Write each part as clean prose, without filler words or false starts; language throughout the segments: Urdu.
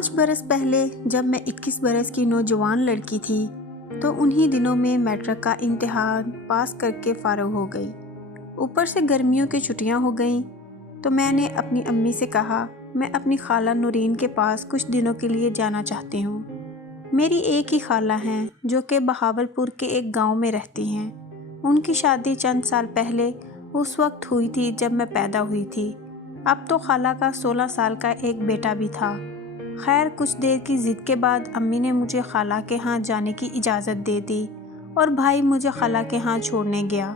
5 برس پہلے جب میں 21 برس کی نوجوان لڑکی تھی تو انہی دنوں میں میٹرک کا امتحان پاس کر کے فارغ ہو گئی۔ اوپر سے گرمیوں کی چھٹیاں ہو گئیں تو میں نے اپنی امی سے کہا میں اپنی خالہ نورین کے پاس کچھ دنوں کے لیے جانا چاہتی ہوں۔ میری ایک ہی خالہ ہیں جو کہ بہاولپور کے ایک گاؤں میں رہتی ہیں۔ ان کی شادی چند سال پہلے اس وقت ہوئی تھی جب میں پیدا ہوئی تھی۔ اب تو خالہ کا 16 سال کا ایک بیٹا بھی تھا۔ خیر کچھ دیر کی ضد کے بعد امی نے مجھے خالہ کے ہاں جانے کی اجازت دے دی اور بھائی مجھے خالہ کے ہاں چھوڑنے گیا،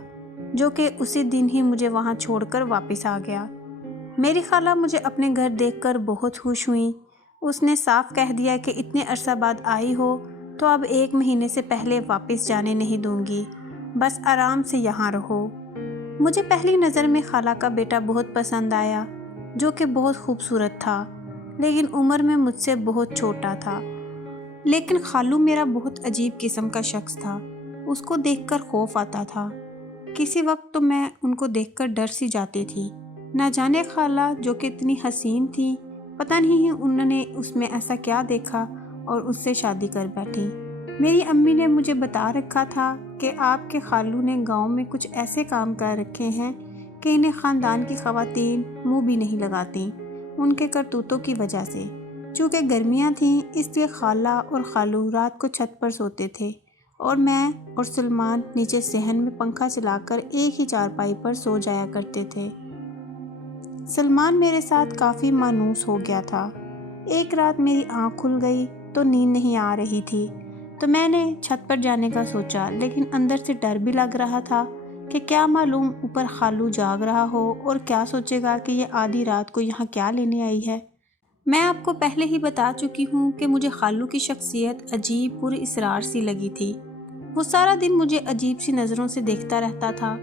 جو کہ اسی دن ہی مجھے وہاں چھوڑ کر واپس آ گیا۔ میری خالہ مجھے اپنے گھر دیکھ کر بہت خوش ہوئیں۔ اس نے صاف کہہ دیا کہ اتنے عرصہ بعد آئی ہو تو اب 1 مہینے سے پہلے واپس جانے نہیں دوں گی، بس آرام سے یہاں رہو۔ مجھے پہلی نظر میں خالہ کا بیٹا بہت پسند آیا، جو کہ بہت خوبصورت تھا، لیکن عمر میں مجھ سے بہت چھوٹا تھا۔ لیکن خالو میرا بہت عجیب قسم کا شخص تھا۔ اس کو دیکھ کر خوف آتا تھا۔ کسی وقت تو میں ان کو دیکھ کر ڈر سی جاتی تھی۔ نہ جانے خالہ جو کہ اتنی حسین تھی، پتہ نہیں انہوں نے اس میں ایسا کیا دیکھا اور اس سے شادی کر بیٹھی۔ میری امی نے مجھے بتا رکھا تھا کہ آپ کے خالو نے گاؤں میں کچھ ایسے کام کر رکھے ہیں کہ انہیں خاندان کی خواتین منہ بھی نہیں لگاتیں، ان کے کرتوتوں کی وجہ سے۔ چونکہ گرمیاں تھیں اس لیے خالہ اور خالو رات کو چھت پر سوتے تھے اور میں اور سلمان نیچے صحن میں پنکھا چلا کر ایک ہی چارپائی پر سو جایا کرتے تھے۔ سلمان میرے ساتھ کافی مانوس ہو گیا تھا۔ ایک رات میری آنکھ کھل گئی تو نیند نہیں آ رہی تھی، تو میں نے چھت پر جانے کا سوچا، لیکن اندر سے ڈر بھی لگ رہا تھا کہ کیا معلوم اوپر خالو جاگ رہا ہو اور کیا سوچے گا کہ یہ آدھی رات کو یہاں کیا لینے آئی ہے۔ میں آپ کو پہلے ہی بتا چکی ہوں کہ مجھے خالو کی شخصیت عجیب پر اسرار سی لگی تھی۔ وہ سارا دن مجھے عجیب سی نظروں سے دیکھتا رہتا تھا،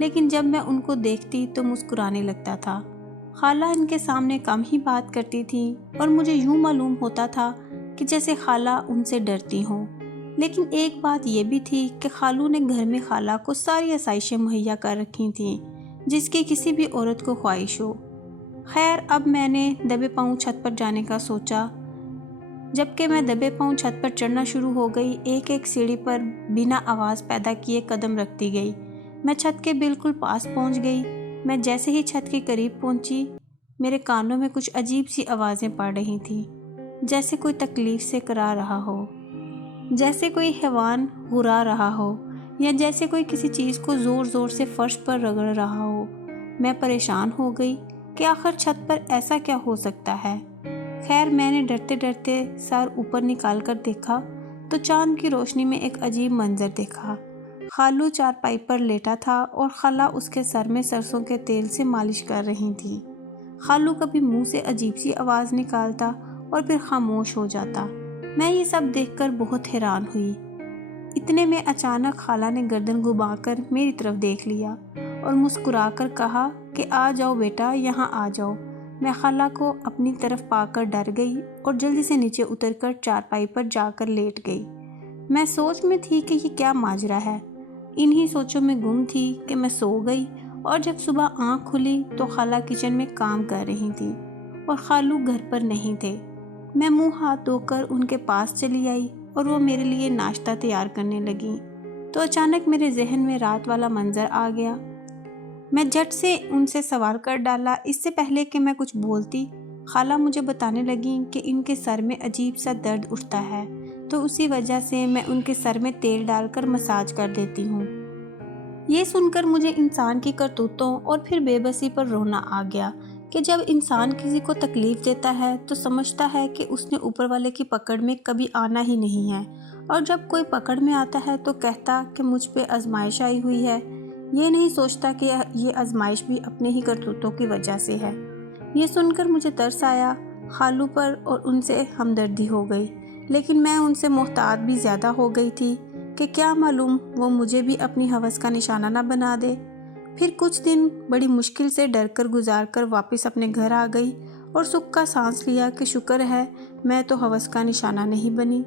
لیکن جب میں ان کو دیکھتی تو مسکرانے لگتا تھا۔ خالہ ان کے سامنے کم ہی بات کرتی تھی اور مجھے یوں معلوم ہوتا تھا کہ جیسے خالہ ان سے ڈرتی ہوں۔ لیکن ایک بات یہ بھی تھی کہ خالو نے گھر میں خالہ کو ساری آسائشیں مہیا کر رکھی تھیں جس کی کسی بھی عورت کو خواہش ہو۔ خیر اب میں نے دبے پاؤں چھت پر جانے کا سوچا۔ جبکہ میں دبے پاؤں چھت پر چڑھنا شروع ہو گئی، ایک ایک سیڑھی پر بنا آواز پیدا کیے قدم رکھتی گئی۔ میں چھت کے بالکل پاس پہنچ گئی۔ میں جیسے ہی چھت کے قریب پہنچی، میرے کانوں میں کچھ عجیب سی آوازیں پڑ رہی تھیں، جیسے کوئی تکلیف سے کرا رہا ہو، جیسے کوئی حیوان غرا رہا ہو، یا جیسے کوئی کسی چیز کو زور زور سے فرش پر رگڑ رہا ہو۔ میں پریشان ہو گئی کہ آخر چھت پر ایسا کیا ہو سکتا ہے۔ خیر میں نے ڈرتے ڈرتے سر اوپر نکال کر دیکھا تو چاند کی روشنی میں ایک عجیب منظر دیکھا۔ خالو چارپائی پر لیٹا تھا اور خالہ اس کے سر میں سرسوں کے تیل سے مالش کر رہی تھی۔ خالو کبھی منہ سے عجیب سی آواز نکالتا اور پھر خاموش ہو جاتا۔ میں یہ سب دیکھ کر بہت حیران ہوئی۔ اتنے میں اچانک خالہ نے گردن گھما کر میری طرف دیکھ لیا اور مسکرا کر کہا کہ آ جاؤ بیٹا، یہاں آ جاؤ۔ میں خالہ کو اپنی طرف پا کر ڈر گئی اور جلدی سے نیچے اتر کر چارپائی پر جا کر لیٹ گئی۔ میں سوچ میں تھی کہ یہ کیا ماجرا ہے۔ انہی سوچوں میں گم تھی کہ میں سو گئی اور جب صبح آنکھ کھلی تو خالہ کچن میں کام کر رہی تھی اور خالو گھر پر نہیں تھے۔ میں منہ ہاتھ دھو کر ان کے پاس چلی آئی اور وہ میرے لیے ناشتہ تیار کرنے لگیں تو اچانک میرے ذہن میں رات والا منظر آ گیا۔ میں جھٹ سے ان سے سوال کر ڈالا۔ اس سے پہلے کہ میں کچھ بولتی، خالہ مجھے بتانے لگیں کہ ان کے سر میں عجیب سا درد اٹھتا ہے تو اسی وجہ سے میں ان کے سر میں تیل ڈال کر مساج کر دیتی ہوں۔ یہ سن کر مجھے انسان کی کرتوتوں اور پھر بے بسی پر رونا آ گیا کہ جب انسان کسی کو تکلیف دیتا ہے تو سمجھتا ہے کہ اس نے اوپر والے کی پکڑ میں کبھی آنا ہی نہیں ہے، اور جب کوئی پکڑ میں آتا ہے تو کہتا کہ مجھ پہ آزمائش آئی ہوئی ہے۔ یہ نہیں سوچتا کہ یہ آزمائش بھی اپنے ہی کرتوتوں کی وجہ سے ہے۔ یہ سن کر مجھے ترس آیا خالو پر اور ان سے ہمدردی ہو گئی، لیکن میں ان سے محتاط بھی زیادہ ہو گئی تھی کہ کیا معلوم وہ مجھے بھی اپنی ہوس کا نشانہ نہ بنا دے۔ پھر کچھ دن بڑی مشکل سے ڈر کر گزار کر واپس اپنے گھر آ گئی اور سکھ کا سانس لیا کہ شکر ہے میں تو ہوس کا نشانہ نہیں بنی۔